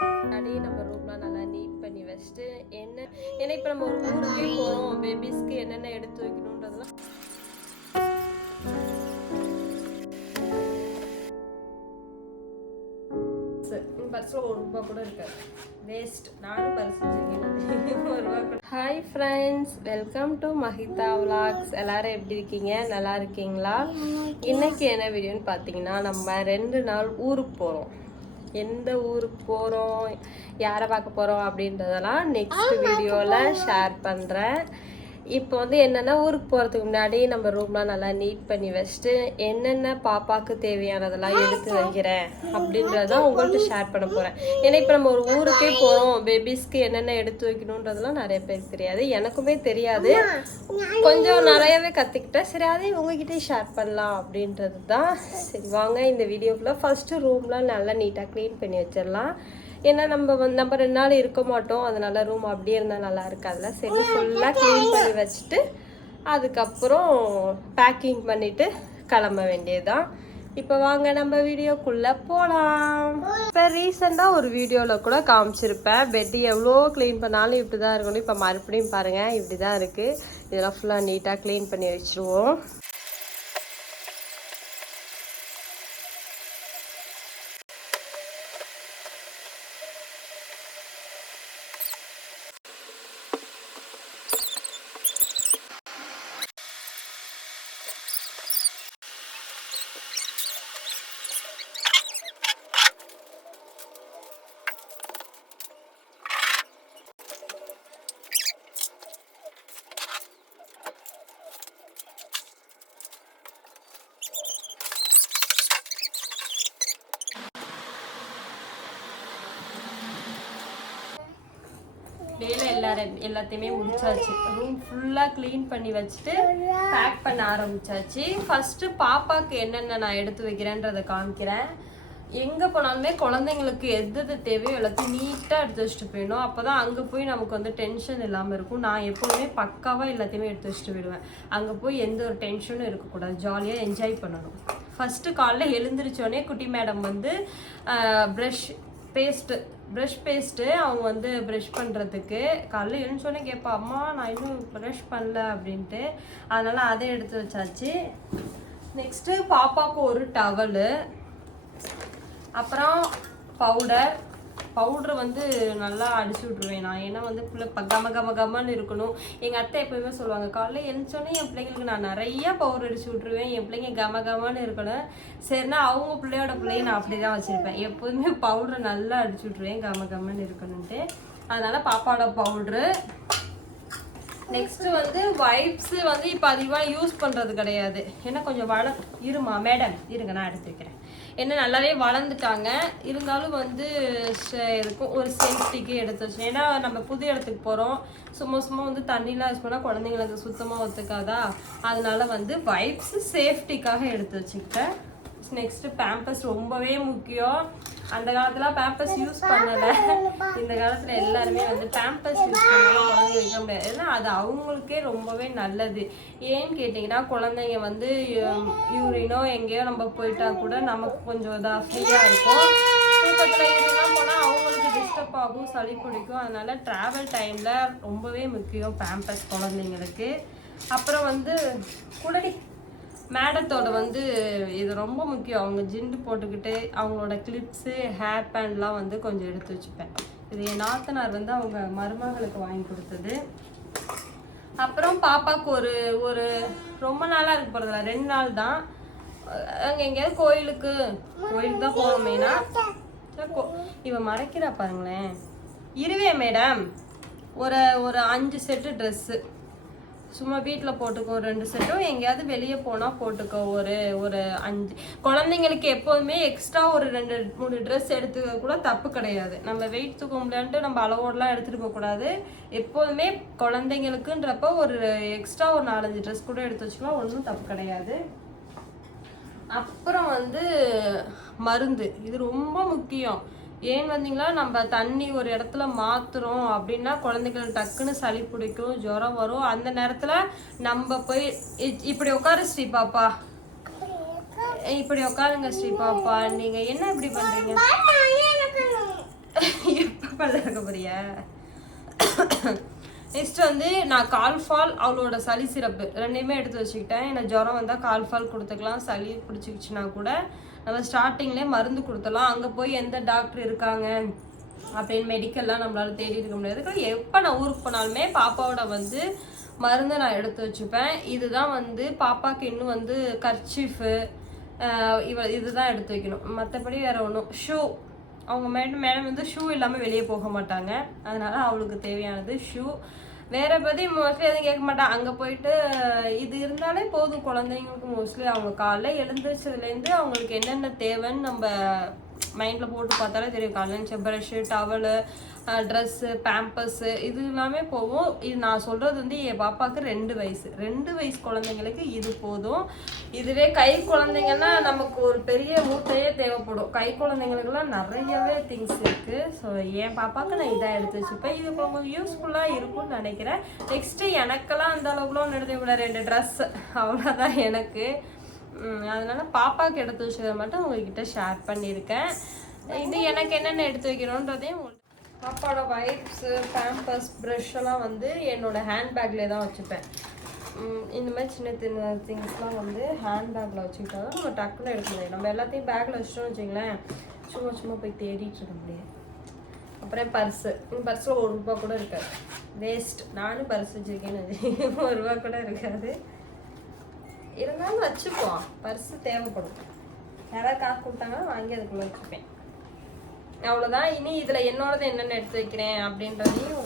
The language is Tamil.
அப்படியே நம்ம ரூம்லாம் நல்லா நீட் பண்ணி வச்சுட்டு என்ன ஏன்னா இப்போ நம்ம ஒரு ஊருக்கே போகிறோம் பேபிஸ்க்கு என்னென்ன எடுத்து வைக்கணுன்றதெல்லாம். பர்ஸில் ஒரு ரூபா கூட இருக்காது. வேஸ்ட் நானும் பர்ஸ் வச்சிருக்கேன். Hi friends welcome to Mahitha vlogs. எல்லாரும் எப்படி இருக்கீங்க? நல்லா இருக்கீங்களா? இன்னைக்கு என்ன வீடியோன்னு பார்த்தீங்கன்னா நம்ம ரெண்டு நாள் ஊருக்கு போகிறோம் எந்த ஊருக்கு போகிறோம் யாரை பார்க்க போகிறோம் அப்படின்றதெல்லாம் நெக்ஸ்ட் வீடியோவில் ஷேர் பண்ணுறேன் இப்போ வந்து என்னென்னா ஊருக்கு போகிறதுக்கு முன்னாடி நம்ம ரூம்லாம் நல்லா நீட் பண்ணி வச்சுட்டு என்னென்ன பாப்பாவுக்கு தேவையானதெல்லாம் எடுத்து வைக்கிறேன் அப்படின்றத உங்கள்கிட்ட ஷேர் பண்ண போகிறேன் ஏன்னா இப்போ நம்ம ஒரு ஊருக்கே போகிறோம் பேபிஸ்க்கு என்னென்ன எடுத்து வைக்கணுன்றதெல்லாம் நிறைய பேருக்கு தெரியாது. எனக்குமே தெரியாது. கொஞ்சம் நிறையவே கற்றுக்கிட்டேன் சரி அதே உங்ககிட்டயே ஷேர் பண்ணலாம் அப்படின்றது தான் சரி வாங்க இந்த வீடியோக்குள்ளே ஃபஸ்ட்டு ரூம்லாம் நல்லா நீட்டாக க்ளீன் பண்ணி வச்சிடலாம். ஏன்னா நம்ம வந்து நம்ம ரெண்டு நாள் இருக்க மாட்டோம். அதனால ரூம் அப்படியே இருந்தால் நல்லா இருக்காதுல்ல. சரி ஃபுல்லாக க்ளீன் பண்ணி வச்சுட்டு அதுக்கப்புறம் பேக்கிங் பண்ணிட்டு கிளம்ப வேண்டியதுதான். இப்போ வாங்க நம்ம வீடியோக்குள்ளே போகலாம் இப்போ ரீசெண்டாக ஒரு வீடியோவில் கூட காமிச்சிருப்பேன். பெட் எவ்வளோ க்ளீன் பண்ணாலும் இப்படி தான் இருக்கணும். இப்போ மறுபடியும் பாருங்கள் இப்படி தான் இருக்குது இதெல்லாம் ஃபுல்லாக நீட்டாக க்ளீன் பண்ணி வச்சுருவோம். வேலை எல்லாரும் எல்லாத்தையுமே முடிச்சாச்சு. ரூம் ஃபுல்லாக க்ளீன் பண்ணி வச்சுட்டு பேக் பண்ண ஆரம்பிச்சாச்சு. ஃபஸ்ட்டு பாப்பாவுக்கு என்னென்ன நான் எடுத்து வைக்கிறேன்றதை காமிக்கிறேன். எங்கே போனாலுமே குழந்தைங்களுக்கு எது எது தேவையோ எல்லாத்தையும் நீட்டாக எடுத்து வச்சுட்டு போயிடணும். அப்போ தான் அங்கே போய் நமக்கு வந்து டென்ஷன் இல்லாமல் இருக்கும். நான் எப்போதுமே பக்காவாக எல்லாத்தையுமே எடுத்து வச்சுட்டு போயிடுவேன். அங்கே போய் எந்த ஒரு டென்ஷனும் இருக்கக்கூடாது. ஜாலியாக என்ஜாய் பண்ணணும். ஃபஸ்ட்டு காலைல எழுந்திரிச்சோடனே குட்டி மேடம் வந்து ப்ரஷ் பேஸ்ட்டு ப்ரஷ் பேஸ்ட்டு அவங்க வந்து ப்ரஷ் பண்ணுறதுக்கு காலைல எழுந்தோடனே கேட்பா அம்மா நான் இன்னும் ப்ரஷ் பண்ணல அப்படின்ட்டு. அதனால் அதை எடுத்து வச்சாச்சு. நெக்ஸ்ட்டு பாப்பாவுக்கு ஒரு டவலு அப்புறம் பவுடர் பவுட்ரு வந்து நல்லா அடிச்சு விட்ருவேன் நான். ஏன்னா வந்து பிள்ளை ப- கம கம கமன்னு இருக்கணும். எங்கள் அத்தை எப்பவுமே சொல்லுவாங்க காலைல எழுந்தோடனே என் பிள்ளைங்களுக்கு நான் நிறைய பவுடர் அடிச்சு விட்ருவேன் என் பிள்ளைங்க கம கமன்னு இருக்கணும். சரினா அவங்க பிள்ளையோட பிள்ளைய நான் அப்படி தான் வச்சுருப்பேன். எப்போதுமே பவுடரை நல்லா அடிச்சு விட்ருவேன் கம கமன்னு இருக்கணுன்ட்டு அதனால் பாப்பாவோட பவுட்ரு நெக்ஸ்ட்டு வந்து வைப்ஸு வந்து இப்போ அதிகமாக யூஸ் பண்ணுறது கிடையாது. ஏன்னா கொஞ்சம் வள இருமா மேடம் இருங்க நான் எடுத்து வைக்கிறேன். என்ன நல்லாவே வளர்ந்துட்டாங்க. இருந்தாலும் வந்து ச- இருக்கும் ஒரு சேஃப்டிக்கு எடுத்து வச்சு ஏன்னா நம்ம புது இடத்துக்கு போகிறோம் சும்மா சும்மா வந்து தண்ணிலாம் யூஸ் பண்ணால் குழந்தைங்களுக்கு சுத்தமாக ஒத்துக்காதா? அதனால வந்து வைப்ஸ் சேஃப்டிக்காக எடுத்து வச்சுக்கிட்டேன். நெக்ஸ்ட் பேம்பஸ் ரொம்பவே முக்கியம். அந்த காலத்துல பேம்பஸ் யூஸ் பண்ணல. இந்த காலத்துல எல்லாருமே வந்து பேம்பஸ் யூஸ் பண்ணாம குழந்தைங்க வைக்க முடியாது. ஏன்னா அது அவங்களுக்கே ரொம்பவே நல்லது. ஏன்னு கேட்டிங்கன்னா குழந்தைங்க வந்து யூரினோ எங்கேயோ நம்ம போயிட்டா கூட நமக்கு கொஞ்சம் இதாக ஃப்ரீயாக இருக்கும். தூக்கத்தில் போனால் அவங்களுக்கு டிஸ்டர்ப் ஆகும் சளி பிடிக்கும். அதனால ட்ராவல் டைமில் ரொம்பவே முக்கியம் பேம்பஸ் குழந்தைங்களுக்கு. அப்புறம் வந்து குடடி மேடத்தோட வந்து இது ரொம்ப முக்கியம். அவங்க ஜிண்டு போட்டுக்கிட்டு அவங்களோட கிளிப்ஸு ஹேர் பேண்ட்லாம் வந்து கொஞ்சம் எடுத்து வச்சுப்பேன். இது என் நாத்தனார் வந்து அவங்க மருமகளுக்கு வாங்கி கொடுத்தது. அப்புறம் பாப்பாவுக்கு ஒரு ஒரு ரொம்ப நாளாக இருக்க போகிறதில்ல ரெண்டு நாள் தான். அங்கே எங்கேயாவது கோயிலுக்கு கோயிலுக்கு தான் போகணும் மெயினாக இவன் மறைக்கிறா பாருங்களேன். இருவே மேடம். ஒரு ஒரு அஞ்சு செட்டு ட்ரெஸ்ஸு சும்மா வீட்டில் போட்டுக்கோ ரெண்டு செட்டும் எங்கேயாவது வெளியே போனால் போட்டுக்கோ ஒரு ஒரு அஞ்சு. குழந்தைங்களுக்கு எப்போதுமே எக்ஸ்ட்ரா ஒரு ரெண்டு மூணு ட்ரெஸ் எடுத்துக்க கூட தப்பு கிடையாது. நம்ம வெயிட் தூக்க முடியான்ட்டு நம்ம அளவோடலாம் எடுத்துகிட்டு போகக்கூடாது எப்போதுமே குழந்தைங்களுக்குன்றப்ப ஒரு எக்ஸ்ட்ரா ஒரு நாலஞ்சு ட்ரெஸ் கூட எடுத்து வச்சுக்கலாம் ஒன்றும் தப்பு கிடையாது. அப்புறம் வந்து மருந்து. இது ரொம்ப முக்கியம். ஏன் வந்தீங்களா? நம்ம தண்ணி ஒரு இடத்துல மாத்துறோம். அப்படின்னா குழந்தைங்களுக்கு டக்குன்னு சளி பிடிக்கும் ஜுரம் வரும். அந்த நேரத்துல நம்ம போய் இப்படி உட்காரு ஸ்ரீ பாப்பா. இப்படி உட்காருங்க ஸ்ரீ பாப்பா. நீங்க என்ன இப்படி பண்றீங்க? சாப்பாடு இருக்க போறியா? நெக்ஸ்ட் வந்து நான் கால்ஃபால் அவளோட சளி சிறப்பு ரெண்டையுமே எடுத்து வச்சுக்கிட்டேன். எனக்கு ஜுரம் வந்தால் கால்ஃபால் கொடுத்துக்கலாம் சளி பிடிச்சிக்கிச்சுன்னா கூட. நம்ம ஸ்டார்டிங்லேயே மருந்து கொடுத்துடலாம். அங்கே போய் எந்த டாக்டர் இருக்காங்க அப்படின்னு மெடிக்கல்லாம் நம்மளால தேடி இருக்க முடியாது. எப்போ நான் ஊருக்கு போனாலுமே பாப்பாவோட வந்து மருந்தை நான் எடுத்து வச்சுப்பேன். இதுதான் வந்து பாப்பாக்கு இன்னும் வந்து கர்ச்சீஃபு இவ இதுதான் எடுத்து வைக்கணும். மற்றபடி வேற ஒன்றும் ஷூ அவங்க மேடம் மேடம் வந்து ஷூ இல்லாமல் வெளியே போக மாட்டாங்க. அதனால அவளுக்கு தேவையானது ஷூ வேற பற்றி மோஸ்ட்லி எதுவும் கேட்க மாட்டான் அங்கே போயிட்டு இது இருந்தாலே போதும் குழந்தைங்களுக்கு மோஸ்ட்லி அவங்க காலைல எழுந்திரிச்சதுலேருந்து அவங்களுக்கு என்னென்ன தேவைன்னு நம்ம மைண்டில் போட்டு பார்த்தாலே தெரியும். காலைல ப்ரஷ்ஷு டவலு ட்ரெஸ்ஸு பேம்பர்ஸு இது எல்லாமே போகும். இது நான் சொல்கிறது வந்து என் பாப்பாவுக்கு ரெண்டு வயசு. ரெண்டு வயசு குழந்தைங்களுக்கு இது போதும். இதுவே கை குழந்தைங்கன்னா நமக்கு ஒரு பெரிய மூட்டையே தேவைப்படும். கை குழந்தைங்களுக்குலாம் நிறையவே திங்ஸ் இருக்குது ஸோ என் பாப்பாவுக்கு நான் இதாக எடுத்து வச்சுப்பேன் இது கொஞ்சம் யூஸ்ஃபுல்லாக இருக்கும்னு நினைக்கிறேன். நெக்ஸ்ட்டு எனக்கெல்லாம் அந்த அளவுக்குலாம் எடுத்து விட ரெண்டு ட்ரெஸ் அவ்வளோதான் எனக்கு. அதனால பாப்பாவுக்கு எடுத்து வச்சதை மட்டும் உங்ககிட்ட ஷேர் பண்ணியிருக்கேன். இது எனக்கு என்னென்ன எடுத்து வைக்கணுன்றதையும் பாப்பாவோட வைப்ஸு பேம்பர்ஸ் ப்ரெஷ் எல்லாம் வந்து என்னோட ஹேண்ட்பேக்லேயே தான் வச்சுப்பேன். இந்த மாதிரி சின்ன சின்ன திங்ஸ்லாம் வந்து ஹேண்ட்பேக்கில் வச்சுக்கிட்டா தான் நம்ம டக்குன்னு எடுக்க முடியும். நம்ம எல்லாத்தையும் பேக்கில் வச்சிட்டோம்னு வச்சிங்களேன் சும்மா சும்மா போய் தேடிட்டு இருக்க முடியாது. அப்புறம் பர்ஸு. இந்த பர்ஸில் ஒரு ரூபா கூட இருக்காது. வேஸ்ட் நானும் பர்ஸ் வச்சுருக்கேன்னு ஒரு ரூபா கூட இருக்காது. இருந்தாலும் வச்சுப்போம் பர்ஸு தேவைப்படும். யாராவது காசு கொடுத்தாங்கன்னா வாங்கி அதுக்குள்ளே வச்சுப்பேன். அவ்வளோதான் இனி இதில் என்னோடது என்னென்ன எடுத்து வைக்கிறேன் அப்படின்றதையும்